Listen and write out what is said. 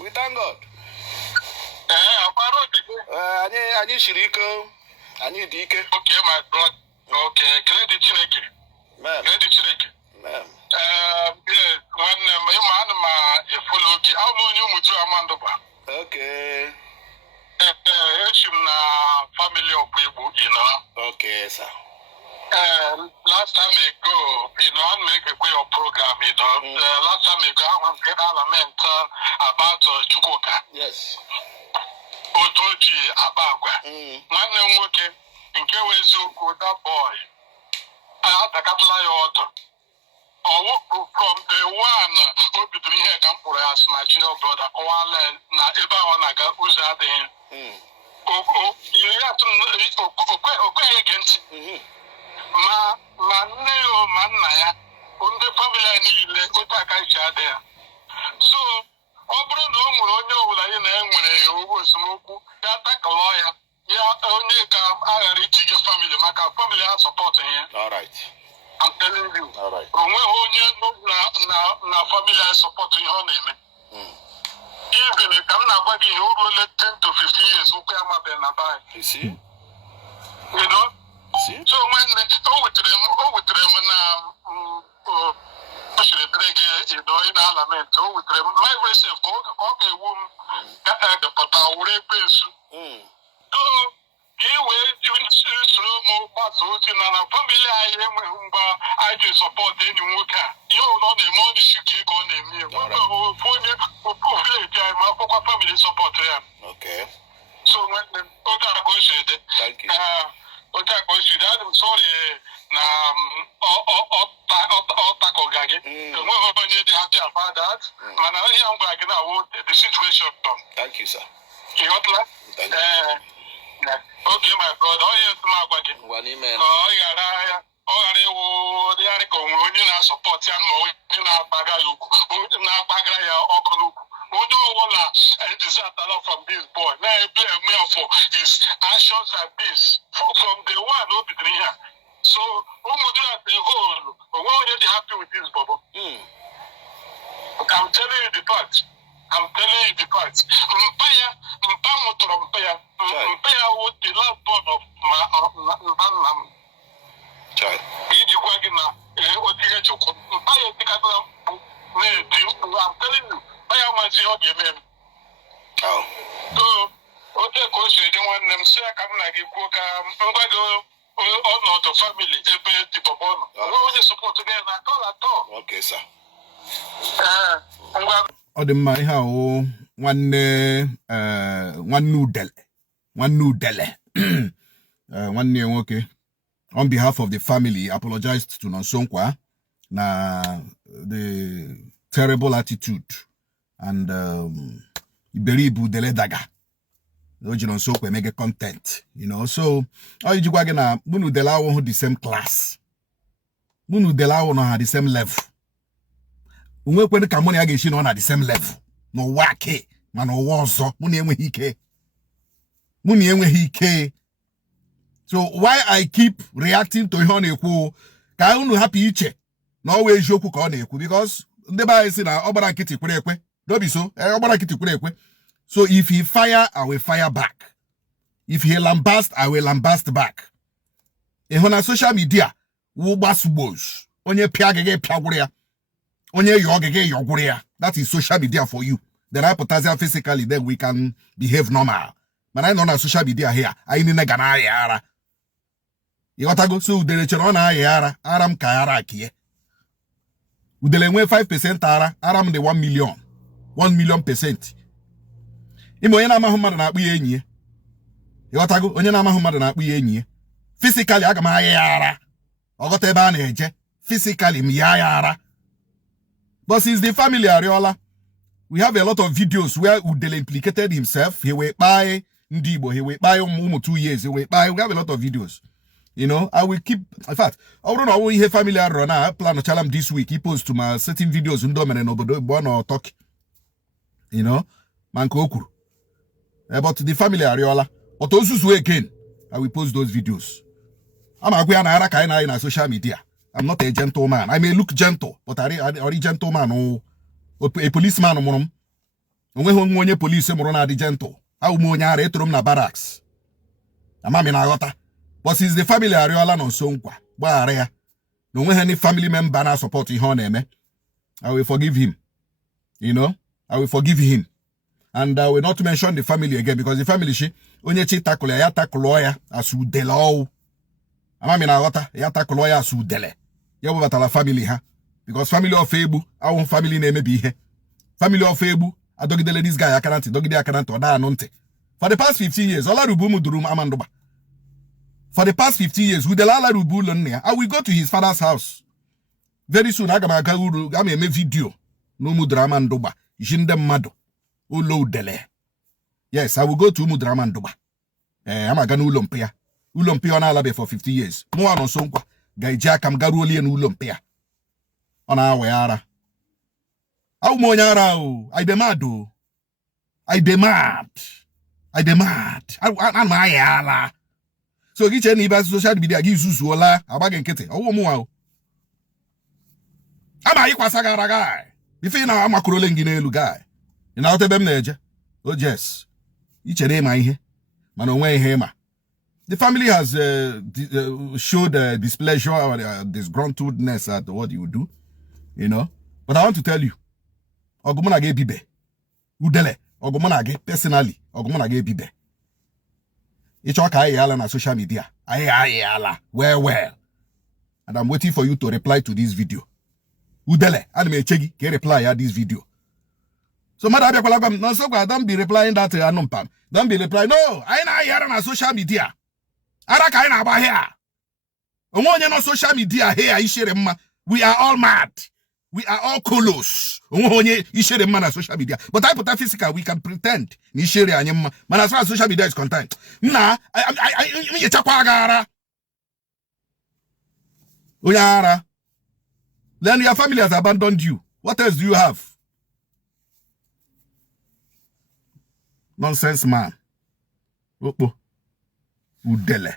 We thank God. Anyị shiri ike. Anyị dị ike. Okay, my brother. Okay, credit Chineke. Ma'am. Credit Chineke. Ma'am. Yeah, when you follow the how much Amandoba. Okay. Family of people, you know. Okay, sir. Last time ago, you know, I make a way of program, you know. Last time ago, I want to get element about Chukoka. Yes. Otoji Abagwa. One name working in Kewezu, that boy. I had a couple of auto. From the one who between here come for us, my junior brother, one na everyone I got who's out there. You have to okay against. Ma nne yo ma nna ya ndị family niile otu aka isi adị ya. So ọ bụrụ na o nwere onye ọbụla anyị na-enwere owu esemokwu ya takọlọ ya onye ka aghara itinye family maka family ha support ya. All right. I'm telling you. All right. Onweghị onye na family ha support ihe ọ na-eme. Even ka m na-agwa gị ihe o ruole 10 to 15 years ụkwụ ya mabeghị na bai. You see? You know? See? So when with them in Alament, with them, my myself, okay, the Pataure Pesu. So, slow mo pass out in a family. I do support any worker. You know the money she kick on me. Family support them. Okay. So when the other thank you. I'm sorry. About that. The situation. Thank you, sir. You got that? Thank you. Okay, my brother. Oh, yes, my brother. One email. Oh, yeah. Oh, they are going to support you. Now, Bagalu. Now, Bagaya, Okulu. We don't want to desert a lot from this boy. Now, I blame me for his actions like this. From the one who be here. So, who would do at the whole? Who already happy with this, Bobo? I'm telling you the fact. Mpaya with the last born of my child. I'm telling you. Oh. So, okay, coach, you don't want them say, I'm like a book. I'm going to not the family, the Bobono. What was support together at all? Okay, sir. Ọ dị mma ihe ahụ nwanne Udele nwanne nwoke on behalf of the family apologized to Nonsonkwa na the terrible attitude and iberibu Udele daga oji Nonsonkwa emege content, you know. So ọ ijikwa gị na mụ na Udele awụhụ the same class, mụ na Udele awụ nọ ha the same level. Unwekwene ka mụ na ya ga-esi nọ na the same level n'ụwa ake ma n'ụwa ọzọ. Mụ na enweghị ike. So why I keep reacting to ihe ọ na-ekwu ka unu hapụ iche na ọwa eziokwu ka ọ na-ekwu, because ndị be anyị sị na ọ gbara nkịtị kwere ekwe. Don't be so. Ọ gbara nkịtị kwere ekwe. So if he fire, I will fire back. If he lambast, I will lambast back. Ịhụ na social media wụ gbasugboz onye pịa gị pịa gwụrụ ya. Onye yogure ya. That is social media for you. Then I potassium physically, then we can behave normal. But I know na social media here. I need na gana yara. You got to go so Udele chona yara. Aram ka yara kiye. Udele nwe 5% ara. Aram de 1 million. 1 million%. Imo onye na-amahụ mmadụ na-akpụ ya enyi ya. You got to go onye na-amahụ mmadụ na-akpụ ya enyi ya. Physically aga m yara. Ogote ebe a na-eje. Physically m yara. But since the family Ariola, we have a lot of videos where Udele implicated himself. He will buy Ndibo, he will buy 2 years, he will buy. We have a lot of videos. You know, I will keep, in fact, I don't know how we have family Ariola. I plan to challenge this week. He posts to my certain videos or talk. You know, Mankoku. About the family Ariola. But also again, I will post those videos. I'm a guy in social media. I'm not a gentleman. I may look gentle, but I a gentleman or a policeman. onwe onye police mụrụ na gentle awụ m onye ara etoro m na barracks amami na aghọta but since the family arịọla nọ nso nkwa gbaghara ya na onwe ha any family member na support ihe ọ na-eme I will forgive him, you know, I will forgive him. And I will not mention the family again because the family onye chi tackle ya tackle ya as Udele all. Amami na aghọta ya tackle ya as Udele. Ya bụ batala family ha because family of Ofoegbu our family na-emebi ihe. Family of Ofoegbu adogidele this guy akananti dogide akananti oda anu ntị. For the past 15 years Olarubu mudurum amandoba. For the past 15 years Udele Olarubu ụlọ nne ya I will go to his father's house. Very soon aga m aga uru ga m eme video no mudrama ndoba jinde mmadu ụlọ Udele. Yes, I will go to mudrama ndoba. I'm aga n'ụlọ mpia. Ụlọ mpia ọ na-alabe for 50 years. Mụ anọ nso nkwa ga-eji aka m garuo lie n'ụlọ mpia. Ọ na-awe ara. Awụ m onye ara o. I demand o. I demand. Ana m aya ala. So gị chee na ibe social media gị izuzuola agbaghị nkịtị. Ọwụ mụ ahụ. Ama yikwasa gara guy. Ife na amakurole ngi n'elu guy. Ina otebe m na-eje. Oh yes. Ichere ma ihe. Mana onwe ihe ma. The family has showed displeasure or disgruntledness at what you do, you know. But I want to tell you, ogumuna ge bibe. Udele, ogumuna ge personally, ogumuna ge bibe. Icho ka ayala na social media. Ayala. Well. And I'm waiting for you to reply to this video. Udele, and me chegi ke reply at this video. So madam no so don't be replying that anumpam. Don't be replying. No, I na here on social media. Ara ka na ba here. Onye no social media here ishere mma. We are all mad. We are all colos. Onye ishere mma na social media. But I put a physical we can pretend ni ishere anye mma. Man as far as social media is concerned. Na I chakwa agara. Oyara. Then your family has abandoned you. What else do you have? Nonsense man. Udele.